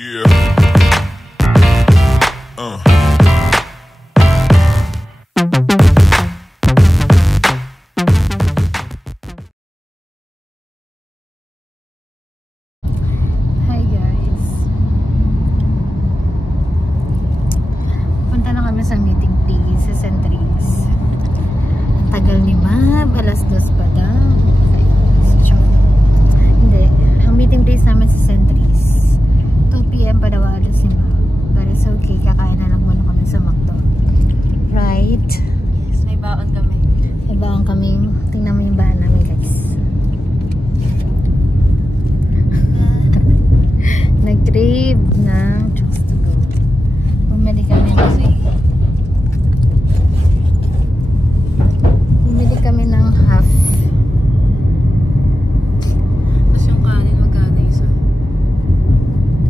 Yeah. Hi guys. Punta na kami sa meeting place sa Centris. Tagal ni Mab, alas 2 pa daw. Hindi, ang meeting place namin sa Centris 2 PM pa daw alas ni Mab. But it's okay, kakain na lang muna kami sa McDo. Right? Yes, may baon kami. May baon kami. Tingnan mo yung baon namin guys. Nag-crave ng Chocks to Go. Bumili kami ng half. Tapos yung kanin, magkano isa?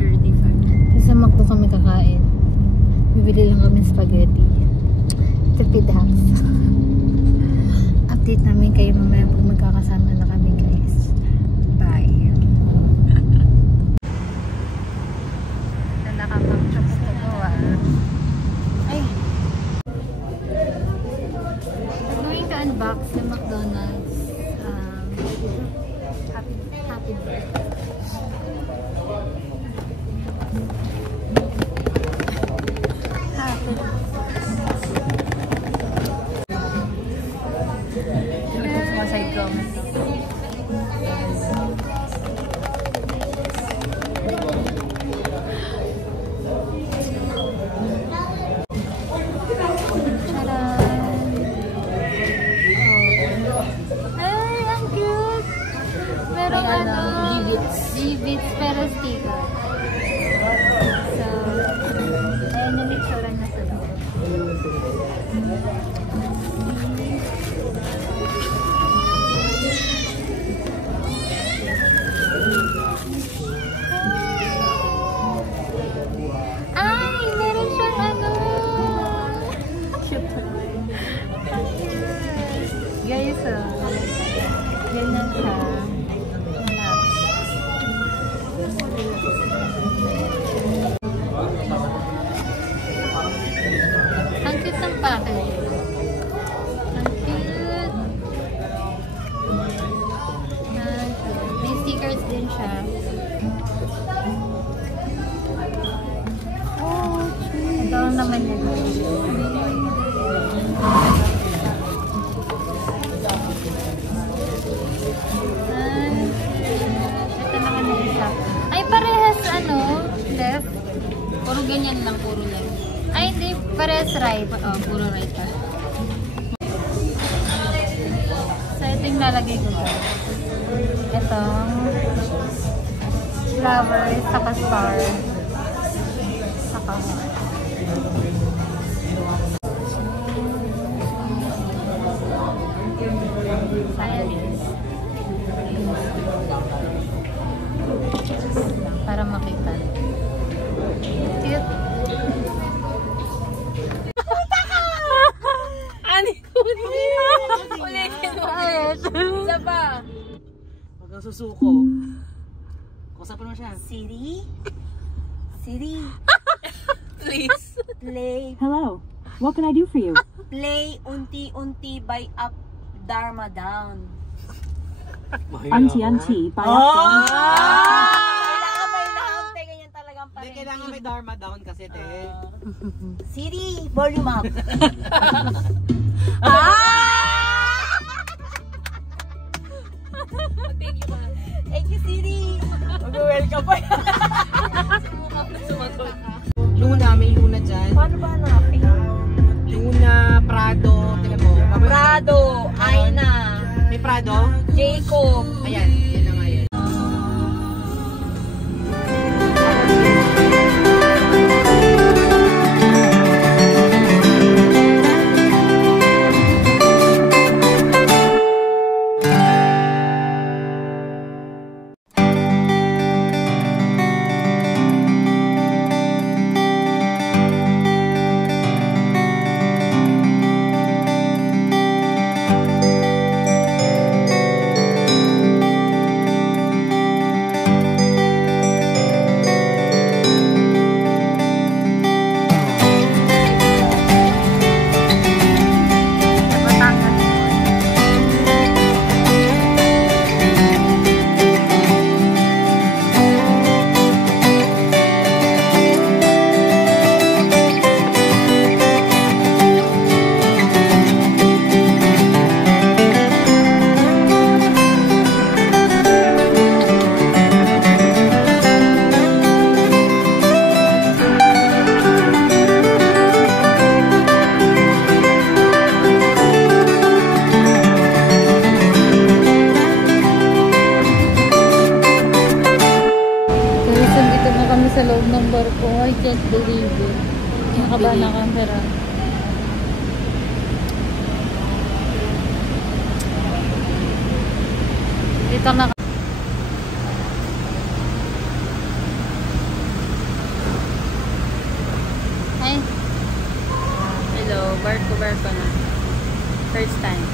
35. Sa McDo kami kakain. Bibili lang kami spaghetti. Tipid hacks. Update namin kayo mamaya pag magkakasama na kami guys. Bye. Dala ka pang Chocks to Go Ay! We're going to unbox the McDonald's Happy Birthday. Sumaside ko. Ay, ang cute! Merong G-Bits pero sticker. So, ayan yung itsura na sa loob. Ay, meron siyang ano! Cute. Guys, ganyan siya. Ang cute ng package. Ang cute. May stickers din siya. Oh, ito naman yun. Ito naman yung isa. Ay, parehas ano, left. Puro ganyan lang, puro lang. Ay, hindi, parehas right. Oh, puro right ka. So, ito yung lalagay ko dyan. Itong flowers, saka star. Saka heart. Silence. Para makita. Cute. Ani ko ulitin mo. Isa pa. Huwag kang susuko. Kusapin mo siya. Siri? Siri? Please. Play. Hello. What can I do for you? Play Unti-Unti by Up Dharma Down. Unti by Kailangan may lahamte. Ganyan talagang Hindi, parang. kailangan may dharma down kasi, te. Siri, volume up. Thank you, Siri. Mag-welcome pa yan. Luna, may Luna dyan. Paano ba hanapin? Luna, Prado, tingnan mo. Prado, Aina, May Prado? Jacob. Ayan, yan na nga yan. kami sa loob ng barko. I can't believe it. Nakaba na camera. Dito na. Hi. Hello, barko na. First time.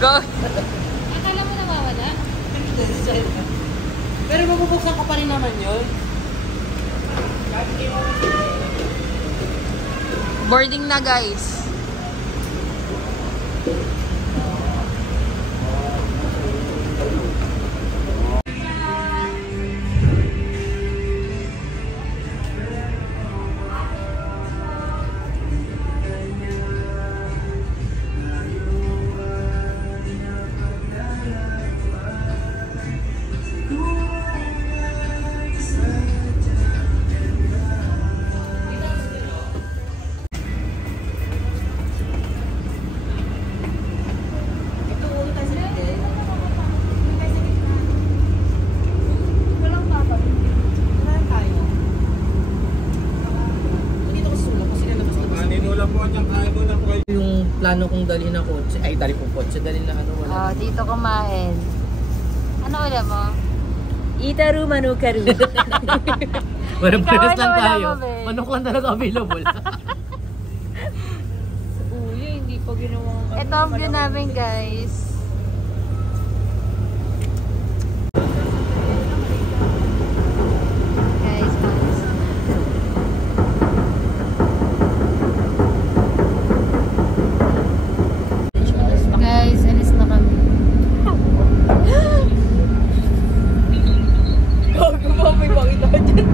Go! Akala mo nawawala? Pero mabubuksan ko pa rin naman yun. Boarding na, guys. Yung plano kong dalhin na kotse, ay dali po kotse, dali na ano wala. Oh, dito kumain. Ano ulam mo? Itaru manukaru. Walang Ikaw, pares ano lang wala tayo. mo, be? Manok lang talaga available. Uy, hindi pa ginawa. Ito ang view namin, guys. Guys, guys, alis na kami. Gago ba? May makita dyan.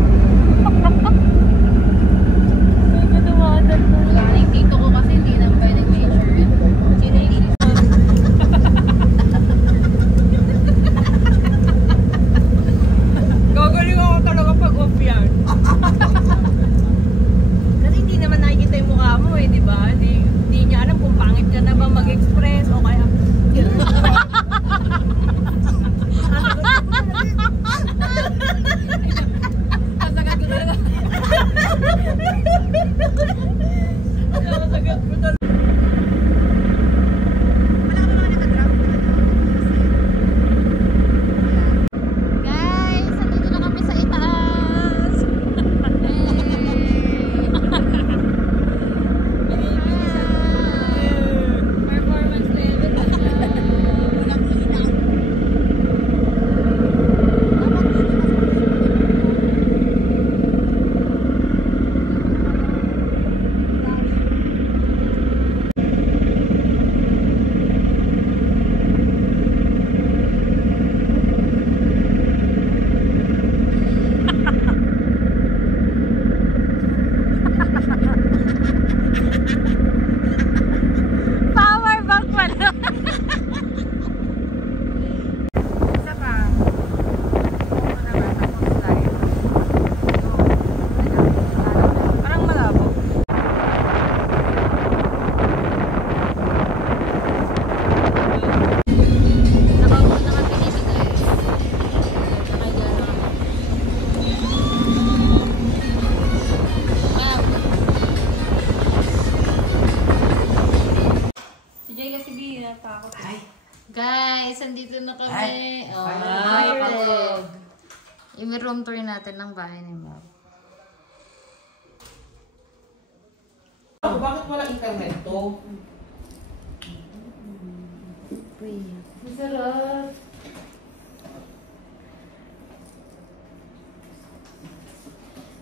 Yung tito ko kasi hindi na pwedeng major yun. Sino yung tito? Gagaling ako talaga pag off yan. Kasi hindi naman nakikita yung mukha mo eh, di ba? Hindi niya alam kung pangit ka na ba mag-express o kaya... Kasagat ko talaga. Kasagat ko talaga. Guys, nandito na kami sa itaas. Performance level na siya. Power bank pala. Isa pa. Parang malabo. Nakaupo na kami dito, guys. Nakadyan na kami. Ma'am. Si Jay kasi di natakot. Guys, andito na kami. Oh, Ay, pagod. Yung room tour natin ng bahay ni Ma'am. Bakit walang internet to? Masarap.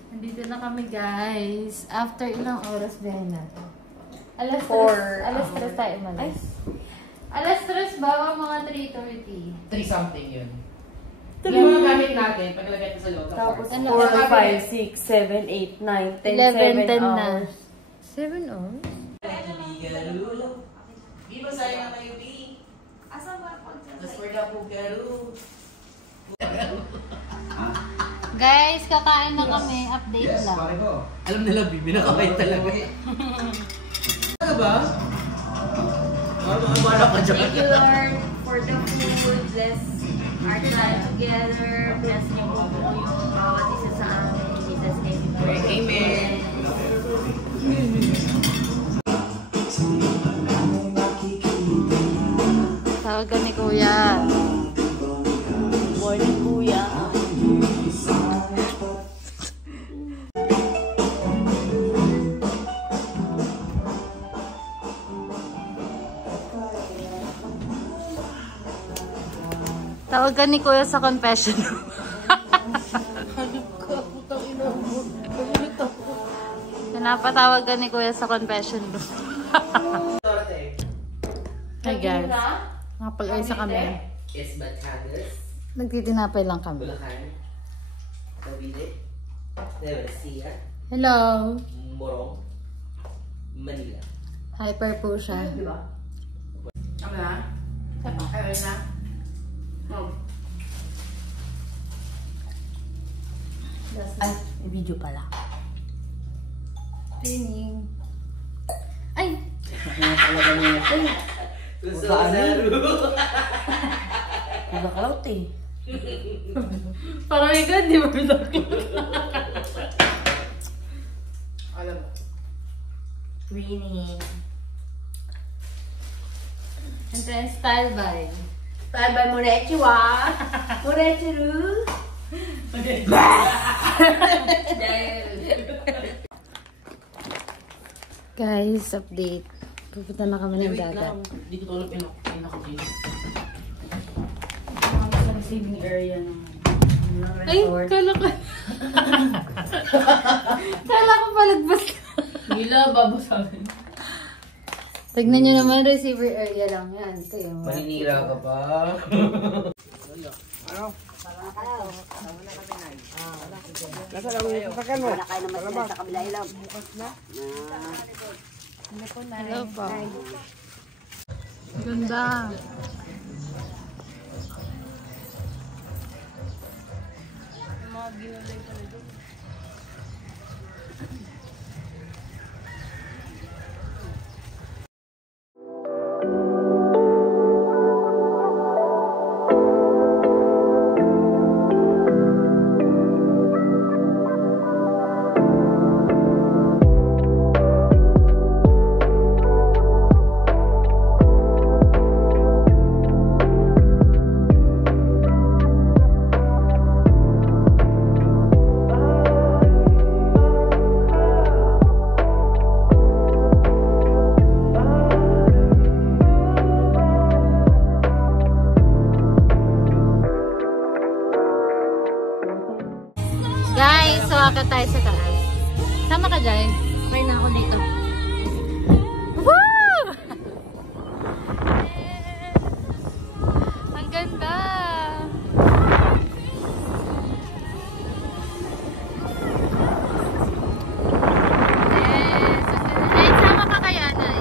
Nandito na kami, guys. After ilang oras ba yan natin? Alas 3 tayo malis. Alas 3 ba o mga 3:30? 3 something yun. Yung mga gamit natin, paglagay ko sa loob. Tapos Ano? 4, 5, 6, 7, 8, 9, 10, 11, 10 7 na. hours. 7 hours? Di ba sayang na yung B? That's for the Pugaru. Guys, kakain na kami. Update lang. Alam nila, Bibi, nakakait talaga. Ano ba? Parang ka dyan. Thank you, Lord, for the food. bless our time together. Bless niyo po yung bawat isa sa amin. In Jesus' name we pray. Amen. Tawag ka ni Kuya. Morning, Kuya. Tawag ka ni Kuya sa confession room. Pinapatawag ka ni Kuya sa confession room. Hi guys. Nakapag-ayos kami. Es Batanes, Nagtitinapay lang kami. Bulacan, Cavite, Nueva Ecija, Hello. Morong, Manila. Hyper po siya. Diba? Ano na? Ayun na? Ay, may video pala. Training. Ay! Nakaklaut eh. Parang ikaw, di ba? Alam mo. Training. And then style by. Style by Morechi wa. Morechi ru. Guys, update. Pupunta na kami ng dagat. Hindi ko tulog pinaka-video. Kami sa receiving area ng Ay, kala ko. Kala ko palagpas ka. Nila, babo sa akin. Tignan nyo naman, receiver area lang yan. Kayo. Maninira ka pa. Hello po. Ganda. Guys, so akit tayo sa taas. Sama ka, Jai? Okay na ako dito. Woo! Ang ganda! Yes! Nay, sama ka kaya, Nay?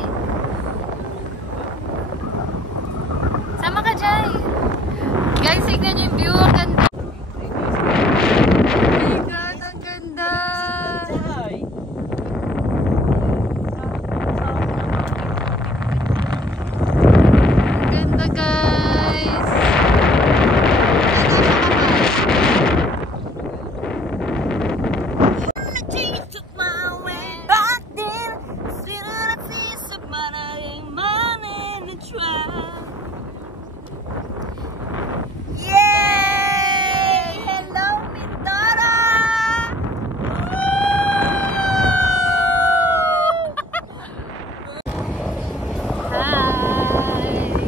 Sama ka, Jai! Guys, tignan niyo yung view. Ang ganda! Oh my God, ang ganda! Ang ganda, guys!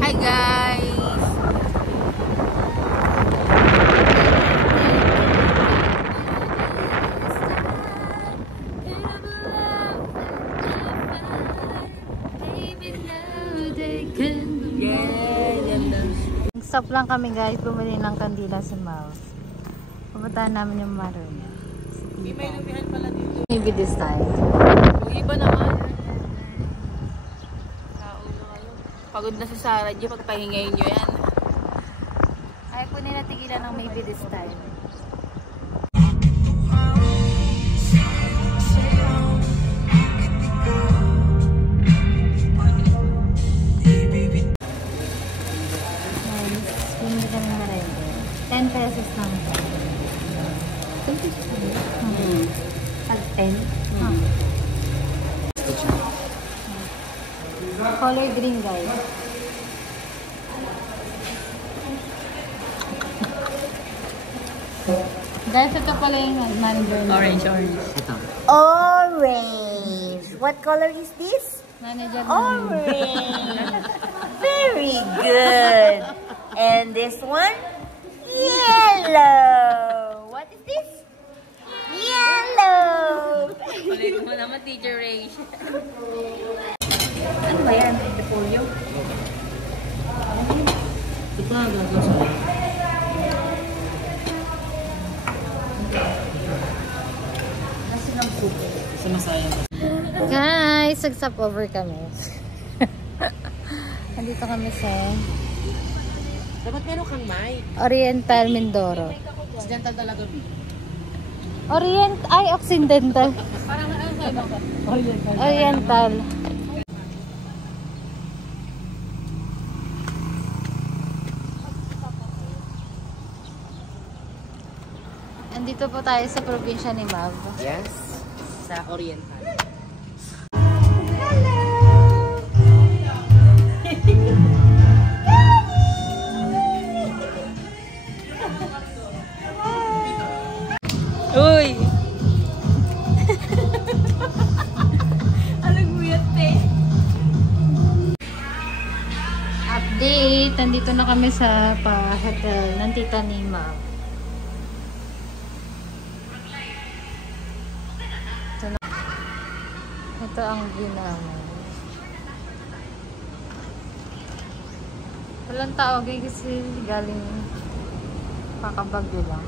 Hi guys! Stop lang kami guys, bumili ng kandila sa Mouse. Pupuntahan namin yung Maroon. May lumihan pala dito. Maybe this time. Yung iba naman. Tao na kayo. Pagod na si Sarah G, pagpahingayin nyo yan. Ayaw po nila tigilan ng maybe this time. Guys, bumili kami merengue. 10 pesos lang. 10 pesos lang. Pag 10? Color green, guys. Guys, ito pala yung manager na. Orange. Ito. Orange. What color is this? Manager na. Orange. Very good. And this one? Yellow. What is this? Yellow. Ulit mo naman, Teacher Ray. Ano ba yan? Repolyo? Ito pa gagawin sa Nasi ng soup. sa masaya. Guys, nag-stop over kami. Nandito kami sa Dapat meron kang mic. Oriental Mindoro. Occidental talaga, B. Occidental. Parang ano sa'yo ba? Oriental. Oriental. Andito po tayo sa probinsya ni Mav. Yes. Sa Oriental. Uy! Alam mo yan, te? Update! Nandito na kami sa pa-hotel ng tita ni Mav. Ito ang view namin. Walang tao kasi galing kakabagyo lang.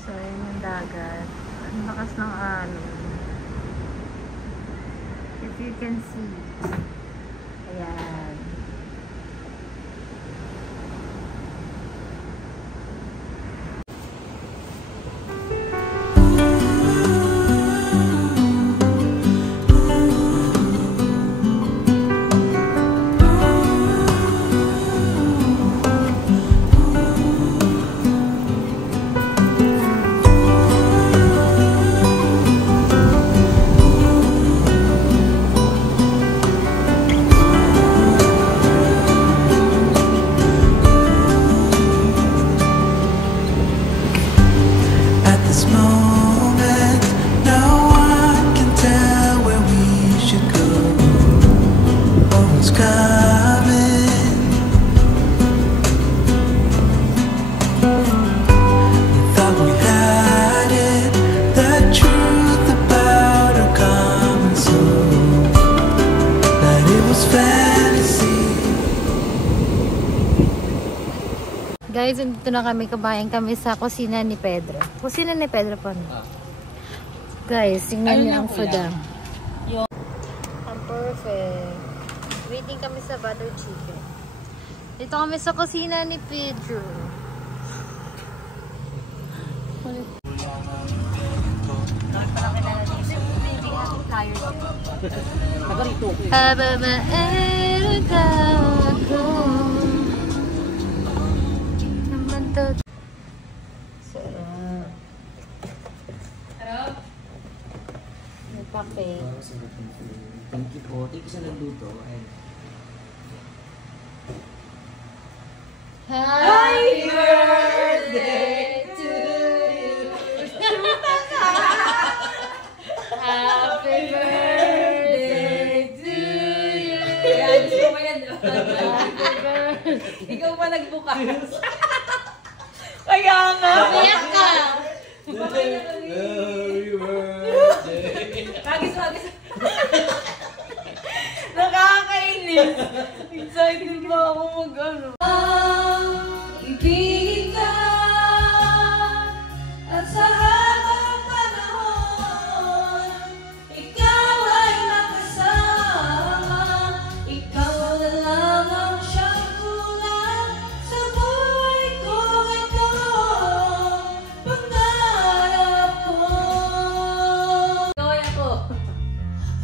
So, yun yung dagat. Ang lakas ng alon. If you can see. Ayan. Guys, dito na kami, kabayan kami sa kusina ni Pedro. Kusina ni Pedro po. Guys, tingnan niyo ang food. Ang perfect. Waiting kami sa butter chicken. Dito kami sa kusina ni Pedro. Habamaero ka ako. Sarap. Sarap? May kape. Thank you po. Thank you sa nagluto. Happy birthday to you. Happy birthday to you. Happy birthday. Ikaw pa nagbukas. Kaya nga. Iyak ka. Happy birthday. Hagis. Nakakainis. Excited ba ako mag-ano? Ibigin ka at sa habang panahon ikaw ay makasama. Ikaw na lamang siyang kulang sa buhay ko. Ito pangarap ko. Gawin ako.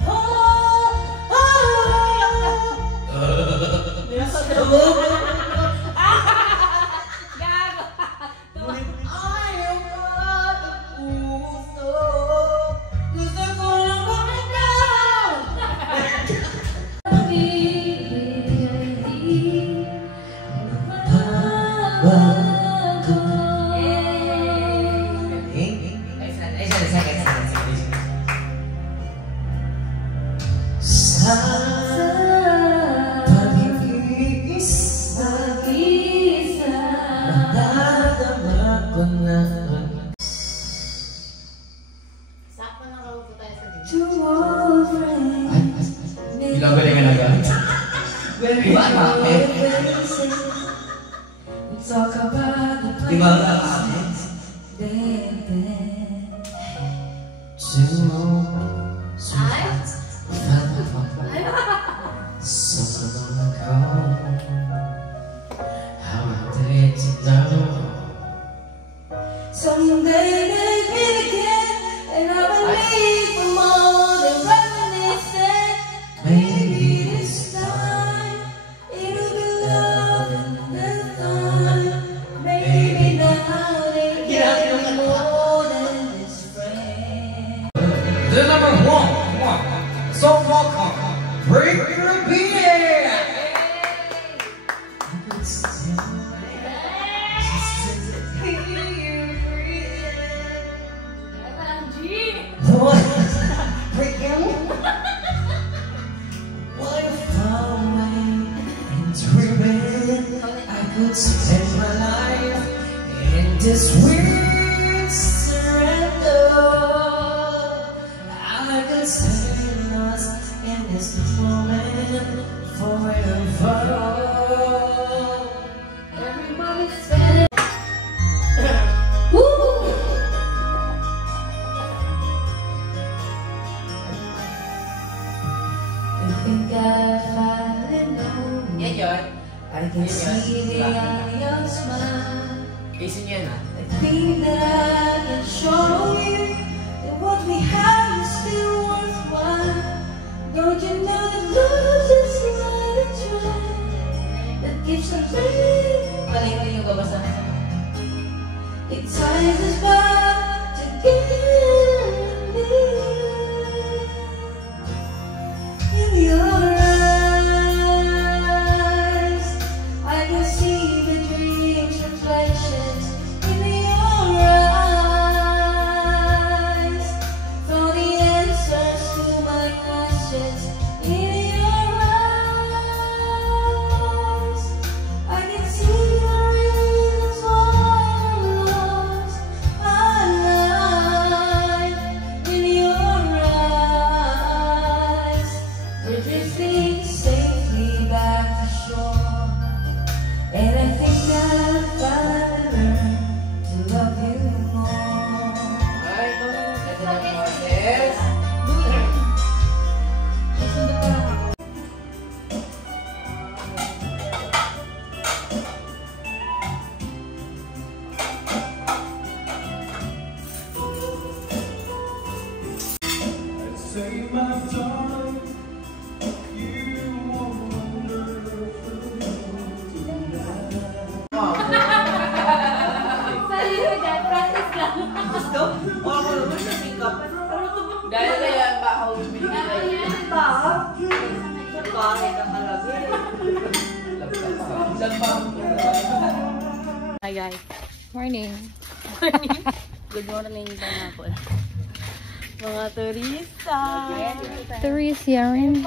Oh, oh, oh. Di ba ang akin? Someday they meet again, and I believe for more than reminiscing. Maybe this time it'll be love and fun. Maybe now they get more than this friend. The number one. So welcome. Break your beat. Spend my life in this weird surrender. I could stay lost in this moment forever. Everybody said, woo! I think I finally know. Yan yun. I can see beyond your smile. Isin yan ha. I think that I can show you that what we have is still worthwhile. Don't you know that love is like a train that keeps on turning? Mali yung babasa. It ties us back together. In your eyes, I can see the dreams, reflections in your eyes. For the answers to my questions in your eyes. I can see the reasons why I'm lost alive in your eyes. We're drifting safely back to shore, and I think I've learned to love you more. Ay, ito na po, sis. Dahil kaya ang bahaw yung binigay. Hi guys. Morning. Good morning, pineapple. Mga turista. Turista rin.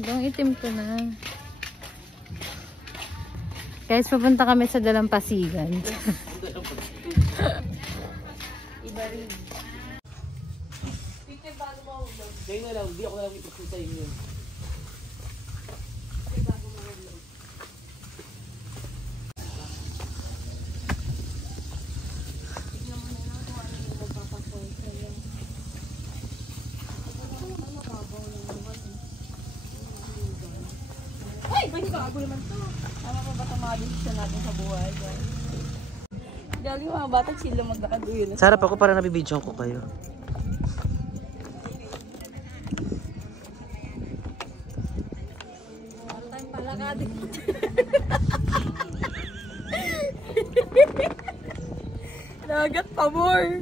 Dong itim ko na. Guys, papunta kami sa Dalampasigan. Iba rin. Kayo na lang, hindi ako na lang ipagkita inyo. Ay! Bago naman to. Tama pa ba itong mga desisyon natin sa buhay? Galing mga bata, sila maglakad yun. Sarap ako para nabibidyoan ko kayo. Nagat pa more.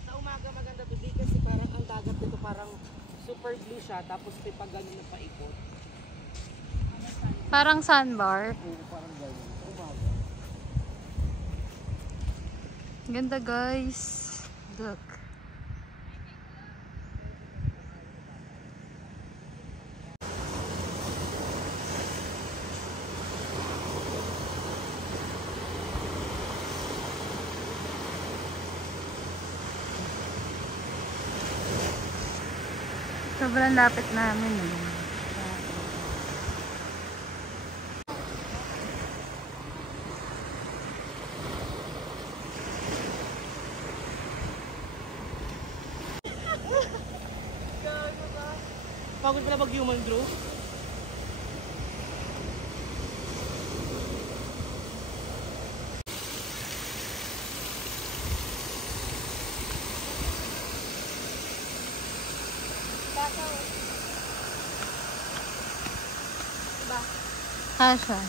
Sa umaga maganda bibig kasi parang ang dagat dito parang super blue siya tapos may pag gano'n na paikot. Parang sandbar. Parang gano'n. Umaga. Ganda guys. Look. Sobrang lapit namin eh. Pagod pala mag-human draw. Kasha.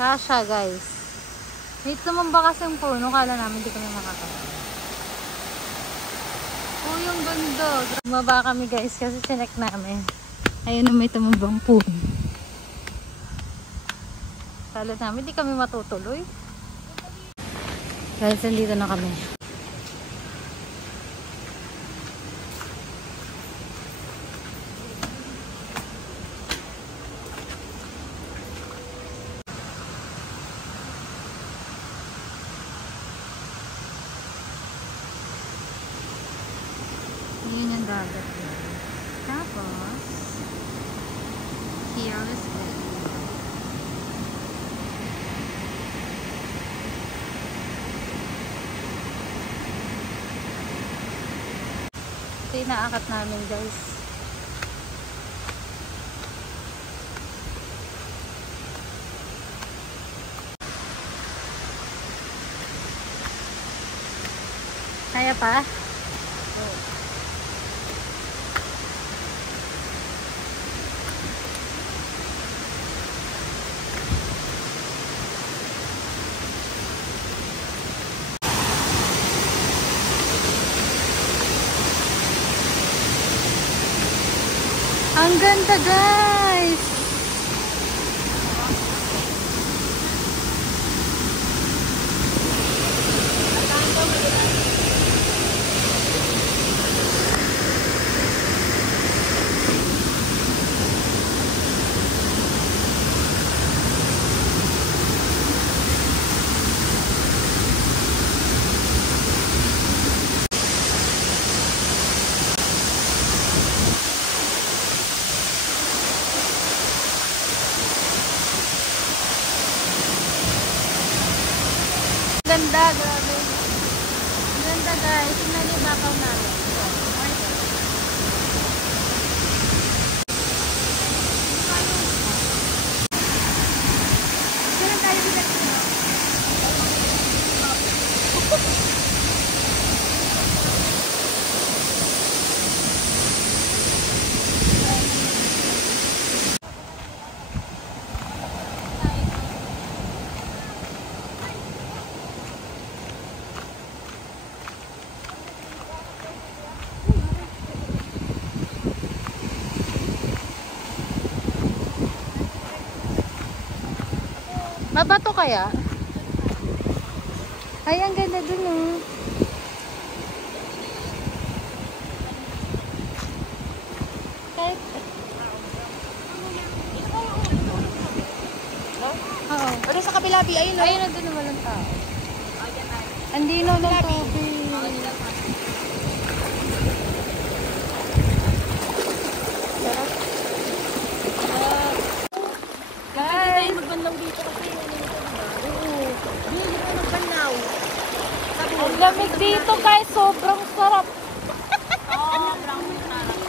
Kasha, guys. Wait naman ba kasi yung puno? Kala namin di kami makakasya. Oh, yung ganda. Bumaba kami, guys, kasi sinek namin. Ayun na may tumubang puno. Kala namin di kami matutuloy. Guys, nandito na kami. Yun yung dagat. Tapos, here is it. Ito yung naakat namin, guys. Kaya pa? Ang ganda, guys! Ganda, grabe. Ganda, guys. Tingnan niyo bakaw namin. Mabato kaya? Ay, ang ganda dun oh. Kahit... Oo. Ano sa kabila, Bi? Ayun, Ayun na dun na walang tao. Andino ng tubig. Guys! Magbanlaw dito kasi. Oo. Hindi ko magbanlaw. Ang lamig dito, guys. Sobrang sarap. Sobrang sarap.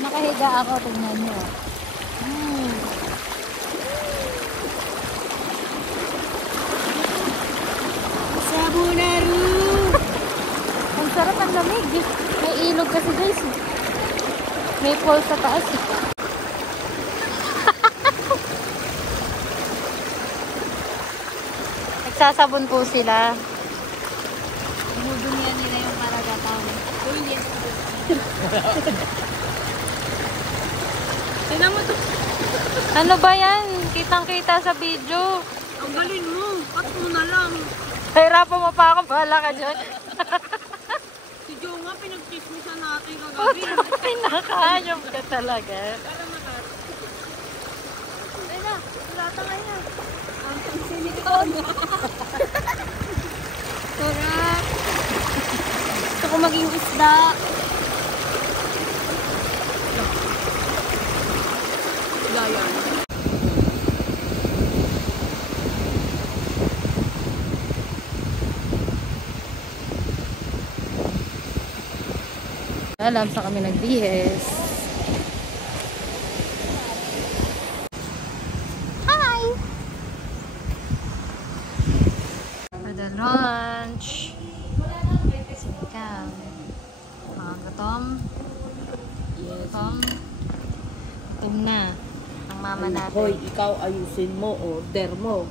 Nakahiga ako. Tingnan nyo. Sabunaru! Ang sarap, ang lamig. May ilog kasi, guys. May pool sa taas. Nagsasabon po sila. Dumudumihan nila yung karagatan. So, hindi yan. Tingnan mo to. Ano ba yan? Kitang-kita sa video. Ang galing mo. Cut mo na lang. Hirapan mo pa ako. Bahala ka dyan. Si Jo nga, pinag-chismisan natin kagabi. Pinakayom ka talaga. Para makat. Ay na, sulata nga yan. Ang sinikon. Sarap. maging isda. Gayan. Alam sa kami nagbihis. Hi! For the lunch. Sinigang. Mga gutom. Gutom. Gutom na. Ang mama natin. Hoy, ikaw ayusin mo, order mo.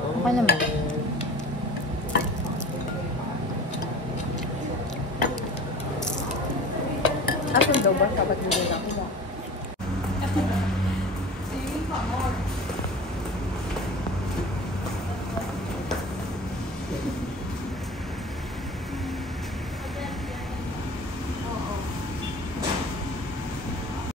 Ako naman. Asan daw ba? Dapat nila ako ba?